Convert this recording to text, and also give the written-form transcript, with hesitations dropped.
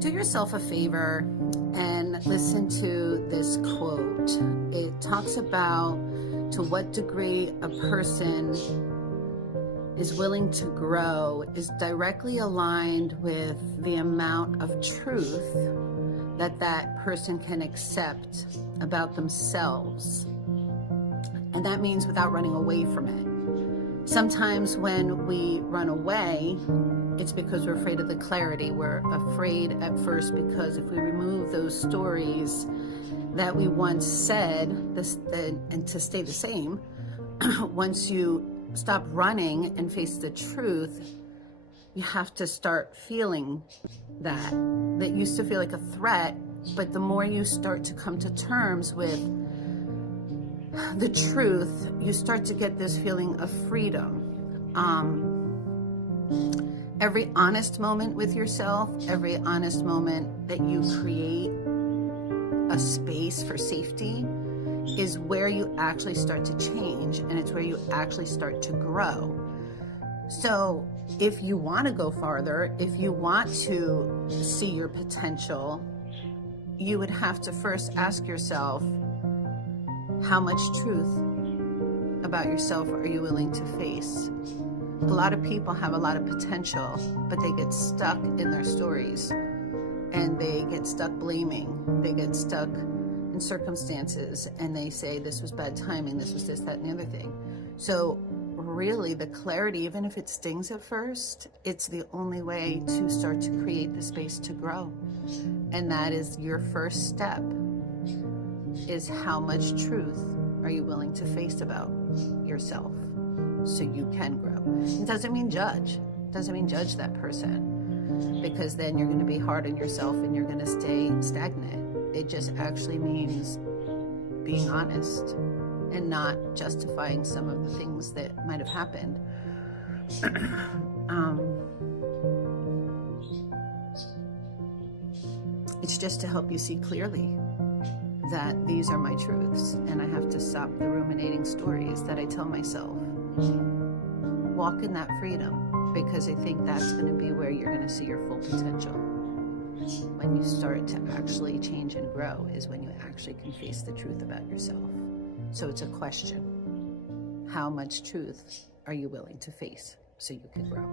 Do yourself a favor and listen to this quote. It talks about to what degree a person is willing to grow is directly aligned with the amount of truth that that person can accept about themselves. And that means without running away from it. Sometimes when we run away, it's because we're afraid of the clarity. We're afraid at first because if we remove those stories that we once said, and to stay the same, once you stop running and face the truth, you have to start feeling that used to feel like a threat. But the more you start to come to terms with the truth, you start to get this feeling of freedom. Every honest moment with yourself, every honest moment that you create a space for safety is where you actually start to change, and it's where you actually start to grow. So if you want to go farther, if you want to see your potential, you would have to first ask yourself, how much truth about yourself are you willing to face? A lot of people have a lot of potential, but they get stuck in their stories, and they get stuck blaming. They get stuck in circumstances, and they say this was bad timing, this was this, that, and the other thing. So really the clarity, even if it stings at first, it's the only way to start to create the space to grow. And that is your first step, is how much truth are you willing to face about yourself so you can grow. It doesn't mean judge. It doesn't mean judge that person, because then you're going to be hard on yourself and you're going to stay stagnant. It just actually means being honest and not justifying some of the things that might have happened. It's just to help you see clearly that these are my truths, and I have to stop the ruminating stories that I tell myself. Walk in that freedom, because I think that's going to be where you're going to see your full potential. When you start to actually change and grow is when you actually can face the truth about yourself. So it's a question. How much truth are you willing to face so you can grow?